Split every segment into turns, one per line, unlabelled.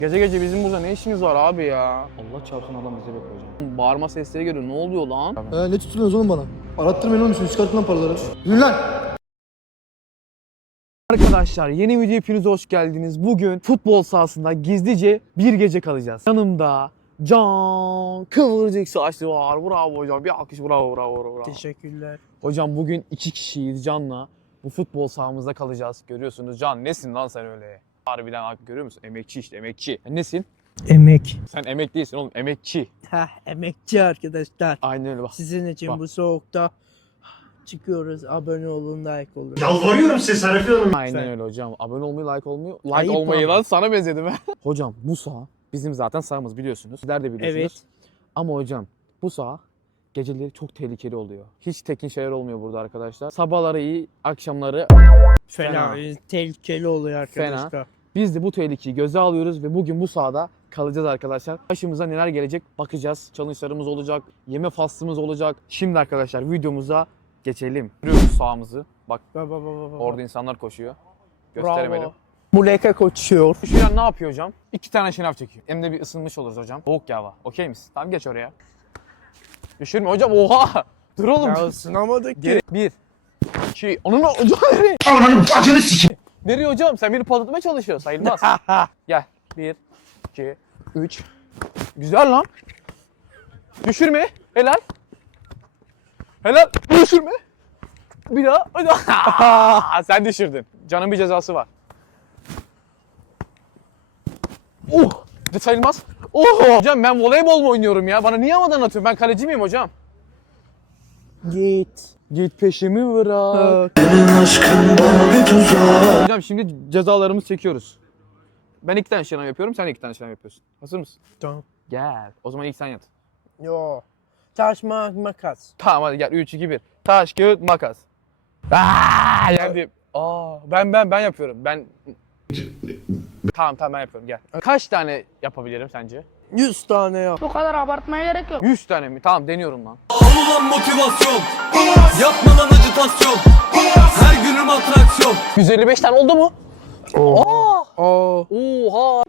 Gece gece bizim burada ne işimiz var abi ya? Allah çarpsın adam bize bekliyor hocam. Bağırma sesleri geliyor. Ne oluyor lan?
Ne tutuyorsunuz oğlum bana? Arattırmayın oğlum, çıkartın lan paraları. Yürü lan!
Arkadaşlar yeni video hepiniz hoş geldiniz. Bugün futbol sahasında gizlice bir gece kalacağız. Yanımda Can kıvırcık saçlı var. Bravo hocam. Bir alkış, bravo.
Teşekkürler.
Hocam bugün 2 kişiyiz Can'la. Bu futbol sahamızda kalacağız. Görüyorsunuz. Can nesin lan sen öyle? Harbiden görüyor musun? Emekçi işte, emekçi. Nesin?
Emek.
Sen emek değilsin oğlum, emekçi.
Emekçi arkadaşlar.
Aynen öyle bak.
Sizin için
Bak.
bu soğukta çıkıyoruz. Abone olun, like olun.
Yalvarıyorum size Serapil Hanım.
Aynen öyle hocam. Abone olmayı, like olmayı. Like
Ayıp
olmayı
ama.
lan sana benzedim ben. Hocam bu saha bizim zaten sahamız biliyorsunuz. Sizler de biliyorsunuz.
Evet.
Ama hocam bu saha geceleri çok tehlikeli oluyor. Hiç tekin şeyler olmuyor burada arkadaşlar. Sabahları iyi, akşamları
Fena. Tehlikeli oluyor arkadaşlar.
Biz de bu tehlikeyi göze alıyoruz ve bugün bu sahada kalacağız arkadaşlar. Başımıza neler gelecek bakacağız. Challenge'larımız olacak, yeme faslımız olacak. Şimdi arkadaşlar videomuza geçelim. Görüyoruz sahamızı. Bak orada insanlar koşuyor. Gösteremedim.
Bravo. Muleka koşuyor.
Şu an ne yapıyor hocam? 2 tane şınav çekiyor. Hem de bir ısınmış oluruz hocam. Soğuk ya hava. Okey misin? Tamam geç oraya. Düşürme hocam. Oha! Dur oğlum.
Ya ısınamadık ki.
1 2 Onun hocam nereye?
Ananın bacını sikeyim.
Nereye hocam? Sen beni patlatmaya çalışıyorsun. Sayılmaz. Gel. 1 2 3 Güzel lan. Düşürme. Helal. Helal. Düşürme. Bir daha. Sen düşürdün. Canın bir cezası var. Sayılmaz. Hocam ben voleybol mu oynuyorum ya? Bana niye havadan atıyorsun? Ben kaleci miyim hocam?
Git.
Git peşimi bırak. Hocam şimdi cezalarımızı çekiyoruz. Ben 2 tane şınav yapıyorum, sen 2 tane şınav yapıyorsun. Hazır mısın?
Tamam.
Gel. O zaman ilk sen yat.
Yo. Taş makas.
Tamam hadi gel. 3 2 1 Taş, kağıt, makas. Yendim. Ben yapıyorum. Tamam ben yapıyorum gel. Kaç tane yapabilirim sence?
100 tane yap.
Bu kadar abartmaya gerek yok.
100 tane mi? Tamam deniyorum lan.
Alınan motivasyon, yapmadan acitasyon, her günüm atraksiyon.
155 tane oldu mu?
Oo.
Oha!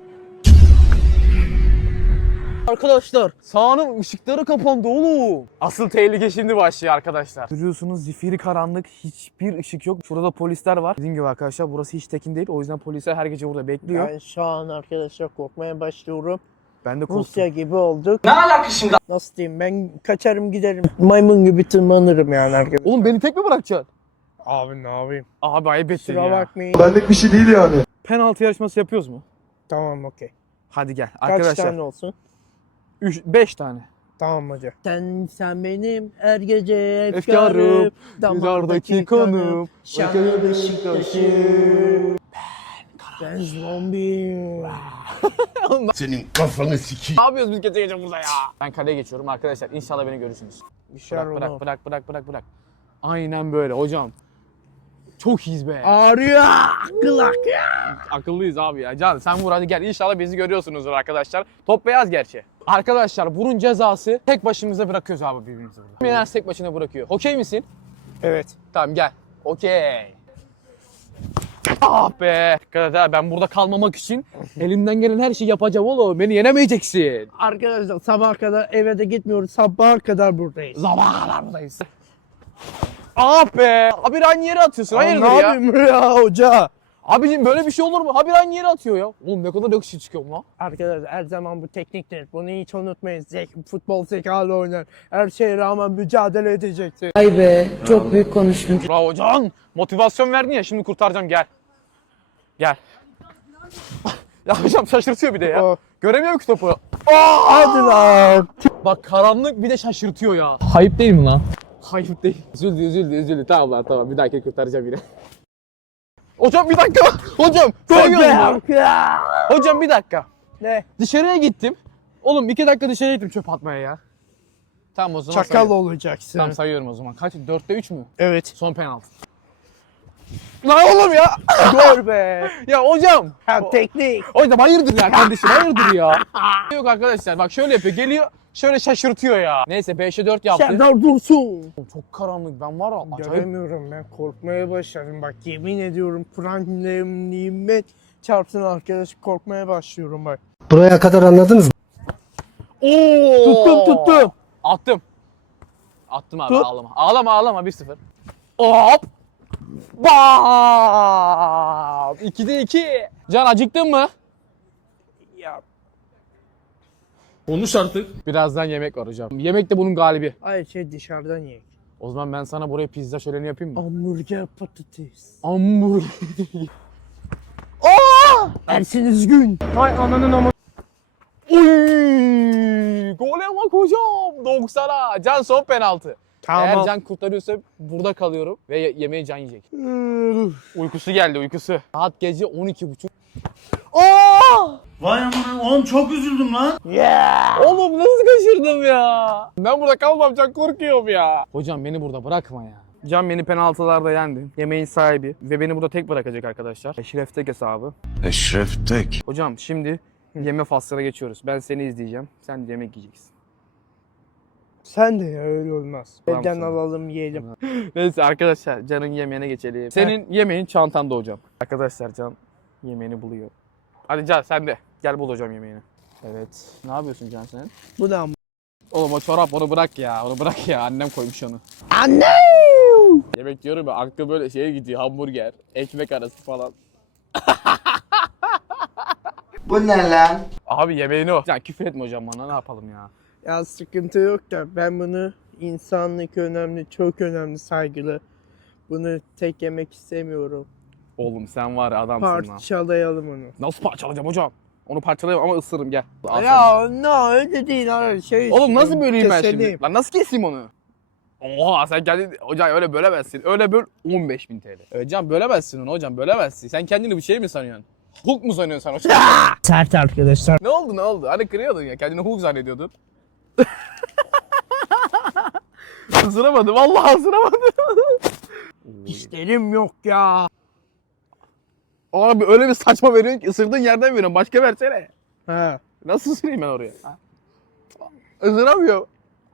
Arkadaşlar sahanın ışıkları kapandı oğlum. Asıl tehlike şimdi başlıyor arkadaşlar. Görüyorsunuz zifiri karanlık, hiçbir ışık yok. Şurada polisler var. Dediğim gibi arkadaşlar burası hiç tekin değil. O yüzden polisler her gece burada bekliyor.
Ben şu an arkadaşlar korkmaya başlıyorum.
Ben de korktum.
Rusya gibi olduk. Ne alakası şimdi? Nasıl diyeyim, ben kaçarım giderim. Maymun gibi tırmanırım yani arkadaşlar.
Oğlum beni tek mi bırakacaksın?
Abi ne yapayım?
Abi ayıp ettin
Kusura
ya.
bakmayın.
Benlik bir şey değil yani.
Penaltı yarışması yapıyoruz mu?
Tamam okey.
Hadi gel
Kaç
arkadaşlar.
tane olsun?
5 tane.
Tamam hocam. Sen benim her gece
Efkarım,
damardaki
Dardaki kanım,
şanlı Beşiktaş'ım. Ben zombiyim.
Senin kafanı sikeyim.
Ne yapıyoruz biz gece gece burada ya? Ben kaleye geçiyorum arkadaşlar. İnşallah beni görürsünüz.
Bir şeyler olur.
Bırak. Aynen böyle hocam. Çok iyiyiz be.
Ağrıyor. Kılak.
Akıllıyız abi ya. Can sen vur hadi gel. İnşallah bizi görüyorsunuzdur arkadaşlar. Top beyaz gerçi. Arkadaşlar bunun cezası tek başımıza bırakıyoruz abi birbirimizi burada. Yener tek başına bırakıyor. Okey misin?
Evet.
Tamam gel. Okey. Ah be. Dikkat et ha, ben burada kalmamak için elimden gelen her şeyi yapacağım oğlum. Beni yenemeyeceksin.
Arkadaşlar sabaha kadar eve de gitmiyoruz. Sabaha kadar buradayız.
Sabaha kadar buradayız. Ah be. Abi aynı yere atıyorsun. Hayırdır
ne
ya?
yapayım ya hoca?
Abicim böyle bir şey olur mu? Habire aynı yere atıyor ya. Oğlum ne kadar yakışıklı çıkıyorum lan.
Arkadaşlar her zaman bu tekniktir. Bunu hiç unutmayın. Futbol zekalı oynar. Her şeye rağmen mücadele edeceksin.
Ay be, çok büyük konuştun.
Bravo Can. Motivasyon verdin ya şimdi kurtaracağım gel. Gel. Ya hocam şaşırtıyor bir de ya.
Oh.
Göremiyorum ki topu.
Hadi lan.
Bak karanlık bir de şaşırtıyor ya. Hayıp değil mi lan? Hayıp değil. Üzüldü. Tamam lan tamam bir dahaki kurtaracağım yine. Hocam bir dakika. Hocam. Hocam bir dakika.
Ne?
Dışarıya gittim. Oğlum 2 dakika dışarıya gittim çöp atmaya ya. Tamam o zaman
Çakal
sayıyorum.
olacaksın.
Tamam sayıyorum o zaman. Kaç? 4'te 3 mü?
Evet.
Son penaltı. Lan oğlum ya.
Gol be.
Ya hocam.
Hem teknik.
Hocam hayırdır ya kardeşim hayırdır ya. Yok arkadaşlar bak şöyle yapıyor geliyor şöyle şaşırtıyor ya. Neyse 5'e 4 yaptı.
Serdar Dursun.
Çok karanlık ben var ya acayip.
Göremiyorum, ben korkmaya başladım. Bak yemin ediyorum Kur'an nimet çarpsın arkadaş, korkmaya başlıyorum bak.
Buraya kadar anladınız mı?
Tuttum.
Attım. Attım abi,
Tut.
ağlama. Ağlama 1-0. Hop. Bam! 2'de 2. Can, acıktın mı?
Ya.
Konuş artık.
Birazdan yemek var hocam. Yemek de bunun galibi.
Hayır dışarıdan ye.
O zaman ben sana buraya pizza şöleni yapayım mı?
Hamburger patates.
Hamburger.
Ersin üzgün. Hay ananın ama.
Oy! Gole bak hocam. 90'a. Can son penaltı.
Tamam.
Eğer Can kurtarıyorsa burada kalıyorum ve yemeği Can yiyecek. Uykusu geldi, uykusu. Saat gece 12.30.
Vay amına oğlum çok üzüldüm lan.
Oğlum nasıl kaçırdım ya? Ben burada kalmam, Can, korkuyorum ya. Hocam beni burada bırakma ya. Can beni penaltılarda yendi. Yemeğin sahibi ve beni burada tek bırakacak arkadaşlar. Eşref Tek hesabı.
Eşref Tek.
Hocam şimdi yeme faslına geçiyoruz. Ben seni izleyeceğim. Sen de yemek yiyeceksin.
Sen de ya, öyle olmaz.
Tamam,
Elden
tamam.
alalım yiyelim.
Neyse arkadaşlar, Can'ın yemeğine geçelim. Senin yemeğin çantanda hocam. Arkadaşlar Can yemeğini buluyor. Hadi Can sen de. Gel bul hocam yemeğini. Evet. Ne yapıyorsun Can sen?
Bu da mı?
Oğlum o çorap, onu bırak ya. Onu bırak ya. Annem koymuş onu.
Anne!
Yemek diyorum ya, aklı böyle şeye gidiyor. Hamburger, ekmek arası falan.
Bu ne lan?
Abi yemeğini o. Can küfür etme hocam bana, ne yapalım ya.
Ya sıkıntı yok da ben bunu insanlık önemli, çok önemli, saygılı. Bunu tek yemek istemiyorum.
Oğlum sen var ya adamsın lan.
Parçalayalım onu.
Nasıl parçalayacağım hocam? Onu parçalayamam ama ısırırım, gel. Al sen.
Ya no öyle değil abi şey.
Oğlum nasıl böleyim ben
keselim.
şimdi? Lan nasıl keseyim onu? Oha sen kendin hocam öyle bölemezsin. Öyle böl 15.000 TL. Evet Can, bölemezsin onu hocam, bölemezsin. Sen kendini bir şey mi sanıyorsun? Hulk mu sanıyorsun sen hocam?
Sert arkadaşlar.
Ne oldu? Hani kırıyordun ya, kendini Hulk zannediyordun. Isıramadı, vallahi ısıramadı.
İşlerim yok ya.
Abi öyle bir saçma veriyorsun ki, ısırdığın yerden veriyorsun. Başka versene.
Ha.
Nasıl ısırayım ben oraya? Ha? Isıramıyor.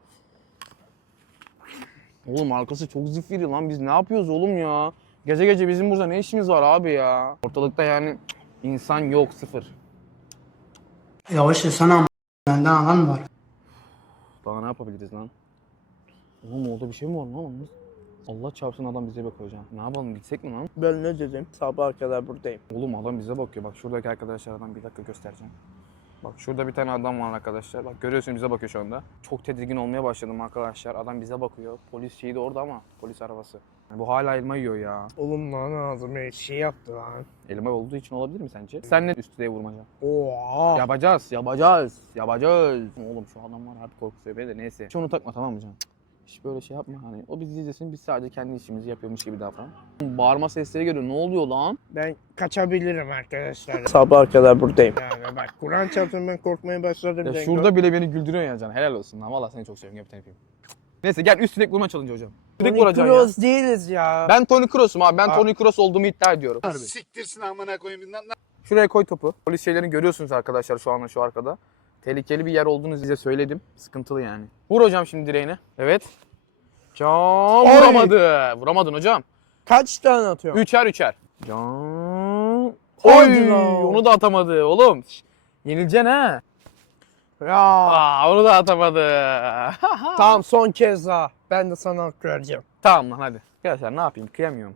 Oğlum arkası çok zifiri lan, biz ne yapıyoruz oğlum ya? Gece gece bizim burada ne işimiz var abi ya? Ortalıkta yani insan yok, sıfır.
Ya işte sana benden alan var.
Daha ne yapabiliriz lan? Oğlum orada bir şey mi var lan? Allah çarpsın, adam bize bakıyor hocam. Ne yapalım, gitsek mi lan?
Ben ne dedim? Sabaha kadar buradayım.
Oğlum adam bize bakıyor. Bak şuradaki arkadaşlardan bir dakika göstereceğim. Bak şurada bir tane adam var arkadaşlar. Bak görüyorsun, bize bakıyor şu anda. Çok tedirgin olmaya başladım arkadaşlar. Adam bize bakıyor. Polis şeyi de orada ama polis arabası. Yani bu hala elma yiyor ya.
Oğlum lan ağzıma şey yaptı lan.
Elma olduğu için olabilir mi sence? Senle üst düzey vurmaca.
Oha.
Yapacağız. Oğlum şu adam var, harbi korkutuyor beni de, neyse. Hiç onu takma, tamam mı canım? Hiç böyle şey yapma, hani o bizi izlesin, biz sadece kendi işimizi yapıyormuş gibi davran. Bağırma sesleri geliyor, ne oluyor lan?
Ben kaçabilirim arkadaşlar. Sabaha kadar buradayım. Yani bak Kur'an çarpsın, ben korkmaya başladım.
Ya
Cenk.
şurada bile beni güldürüyorsun ya Can, helal olsun lan, valla seni çok seviyorum, gel bir tane yapayım. Neyse gel, üst direk vurma challenge hocam. Direkt
Toni
vuracaksın ya.
Kroos değiliz ya.
Ben Toni Kroos'um abi, ben
Aa.
Toni Kroos olduğumu iddia ediyorum.
Siktirsin amına koyayım.
Şuraya koy topu. Polis şeylerini görüyorsunuz arkadaşlar şu anda, şu arkada. Tehlikeli bir yer olduğunu size söyledim. Sıkıntılı yani. Vur hocam şimdi direğine. Evet. Can vuramadı. Vuramadın hocam.
Kaç tane atıyorum?
Üçer. Can.
Hadi
Oy,
lan.
onu da atamadı oğlum. Şş, yenileceksin ha.
Ya.
Onu da atamadı.
Tamam son kez daha. Ben de sana hak vereceğim.
Tamam lan hadi. Arkadaşlar ne yapayım, kıyamıyorum.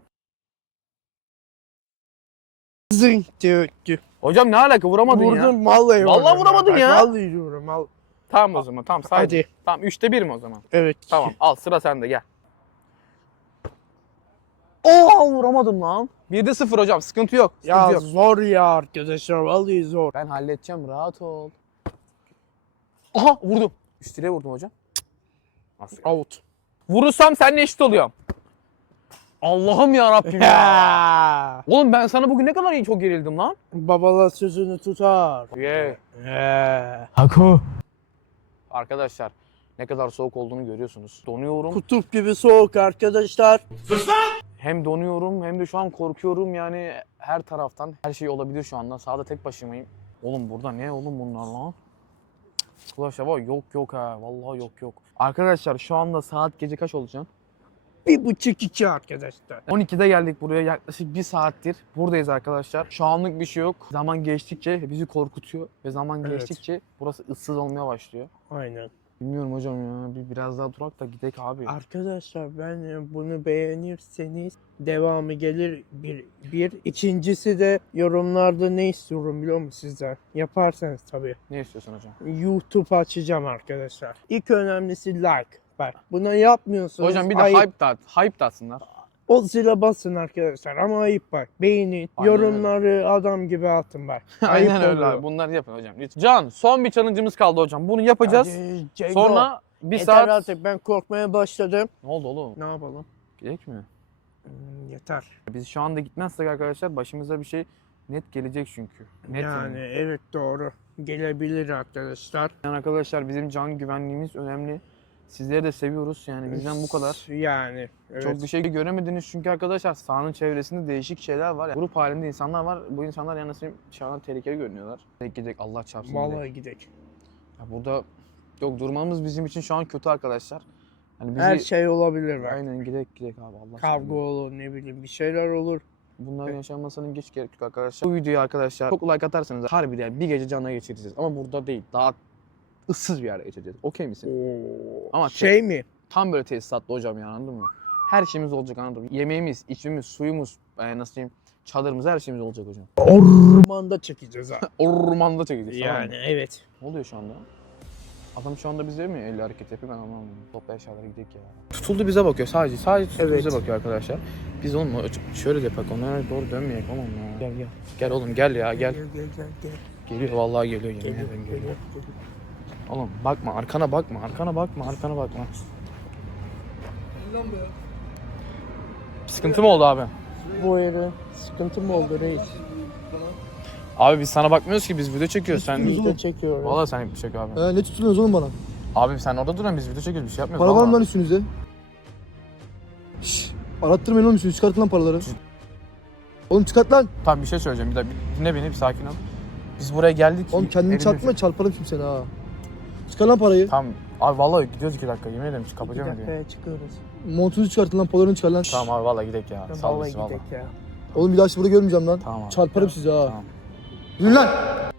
Zınk diyor.
Hocam ne alaka, vuramadın ya.
Vurdum vallahi.
Vallahi
vurdum.
vuramadın
Bak,
ya.
Vallahi diyorum al.
Tamam o zaman, tamam say.
Hadi.
Tamam 3'te 1 mi o zaman?
Evet.
Tamam al, sıra sende, gel. Oo vuramadım lan. 1'de 0 hocam, sıkıntı yok. Sıkıntı
Ya
yok.
zor ya arkadaşlar. Vallahi zor.
Ben halledeceğim, rahat ol. Aha vurdum. Üst direğe vurdum hocam. Nasıl?
Out.
Vurursam seninle eşit oluyorum. Allah'ım ya Rabbim ya.
Ya.
Oğlum ben sana bugün ne kadar iyi çok gerildim lan.
Babalar sözünü tutar.
Yeah. Arkadaşlar ne kadar soğuk olduğunu görüyorsunuz. Donuyorum.
Kutup gibi soğuk arkadaşlar.
Hem donuyorum hem de şu an korkuyorum, yani her taraftan her şey olabilir şu anda. Sağda tek başımayım. Oğlum burada ne oğlum bunlar lan? Arkadaşlar var yok ha, vallahi yok. Arkadaşlar şu anda saat gece kaç olacak?
1,5-2 arkadaşlar.
12'de geldik buraya, yaklaşık 1 saattir buradayız arkadaşlar. Şu anlık bir şey yok. Zaman geçtikçe bizi korkutuyor ve zaman
Evet.
geçtikçe burası ıssız olmaya başlıyor.
Aynen.
Bilmiyorum hocam ya, biraz daha durak da gidek abi.
Arkadaşlar ben bunu beğenirseniz devamı gelir bir. İkincisi de yorumlarda ne istiyorum biliyor musunuz sizler? Yaparsanız tabii.
Ne istiyorsun hocam?
YouTube açacağım arkadaşlar. İlk önemlisi like. Bak bunu yapmıyorsunuz.
Hocam bir de
ayıp.
hype da atsınlar.
O zile basın arkadaşlar ama ayıp bak. Beğenin.
Aynen
Yorumları adam gibi atın bak. Ayıp
Aynen öyle
oluyor.
abi. Bunları yapın hocam. Lütfen. Can, son bir challenge'ımız kaldı hocam. Bunu yapacağız.
Hadi Cengo.
Sonra bir
Yeter
saat...
artık, ben korkmaya başladım.
Ne oldu oğlum?
Ne yapalım?
Gidelim mi?
Yeter.
Biz şu anda gitmezsek arkadaşlar başımıza bir şey net gelecek çünkü. Net
Yani evet, doğru. Gelebilir arkadaşlar.
Yani arkadaşlar bizim can güvenliğimiz önemli. Sizleri de seviyoruz yani bizden bu kadar.
Yani evet.
Çok bir şey göremediniz çünkü arkadaşlar sahanın çevresinde değişik şeyler var. Grup halinde insanlar var. Bu insanlar yani şu an tehlikeli görünüyorlar. Gidecek Allah çarpsın.
Vallahi gidek.
Ya burada yok, durmamız bizim için şu an kötü arkadaşlar. Yani bizi...
Her şey olabilir bak.
Aynen gidek abi Allah
Kavga
aşkına.
olur, ne bileyim bir şeyler olur.
Bunların yaşanmasının geç gerek yok arkadaşlar. Bu videoyu arkadaşlar çok like atarsanız harbiden bir gece canla geçireceğiz. Ama burada değil. Daha ıssız bir yere geçireceğiz. Okey misin?
Oo.
Ama
Şey mi?
Tam böyle tesisatlı hocam ya, anladın mı? Her şeyimiz olacak, anladın mı? Yemeğimiz, içmemiz, suyumuz, nasıl diyeyim, çadırımız, her şeyimiz olacak hocam.
Ormanda çekeceğiz ha.
Ormanda çekeceğiz. tamam
Yani
mı?
evet.
Ne oluyor şu anda? Adam şu anda bize mi el hareket yapıyor, ben anlamadım. Topla eşyalara gidelim ya. Tutuldu bize bakıyor sadece tutuldu
Evet.
bize bakıyor arkadaşlar. Biz oğlum şöyle de yapak, onlara doğru dönmeyek oğlum ya. Gel gel. Gel oğlum gel ya gel.
Gel.
Geliyor vallahi geliyor, yemin ederim geliyor.
Geliyor.
Oğlum bakma, arkana bakma, arkana bakma, arkana bakma. Bir sıkıntı mı oldu abi?
Bu yere sıkıntı mı oldu reis?
Abi biz sana bakmıyoruz ki, biz video çekiyoruz. Sen
Biz de çekiyoruz.
Vallahi sen bir şey yok abi.
Ne tutuluyorsunuz oğlum bana?
Abi sen orada dur lan, biz video çekiyoruz, bir şey yapmıyoruz.
Para var mı
vallahi.
lan üstünüzde? Şşş. Arattırmayın oğlum üstünü. Çıkartın lan paraları. Oğlum çıkart lan.
Tamam bir şey söyleyeceğim, bir dakika dinle beni, bir sakin ol. Biz buraya geldik.
Oğlum kendini
elimiz-
çarpma, çarparım şimdi seni ha. Çıkar lan parayı.
Tamam abi vallahi gidiyoruz 2 dakika, yemin ederim kapatacağım
Bir
diye.
dakikaya çıkıyoruz.
Montunuzu çıkartın lan, polarını çıkar lan.
Tamam abi vallahi gidelim ya. Sağ
Vallahi
olasın vallahi.
gidek ya.
Oğlum bir daha sizi burada görmeyeceğim lan.
Tamam abi.
Çarparım sizi ha.
Tamam.
Yürü lan.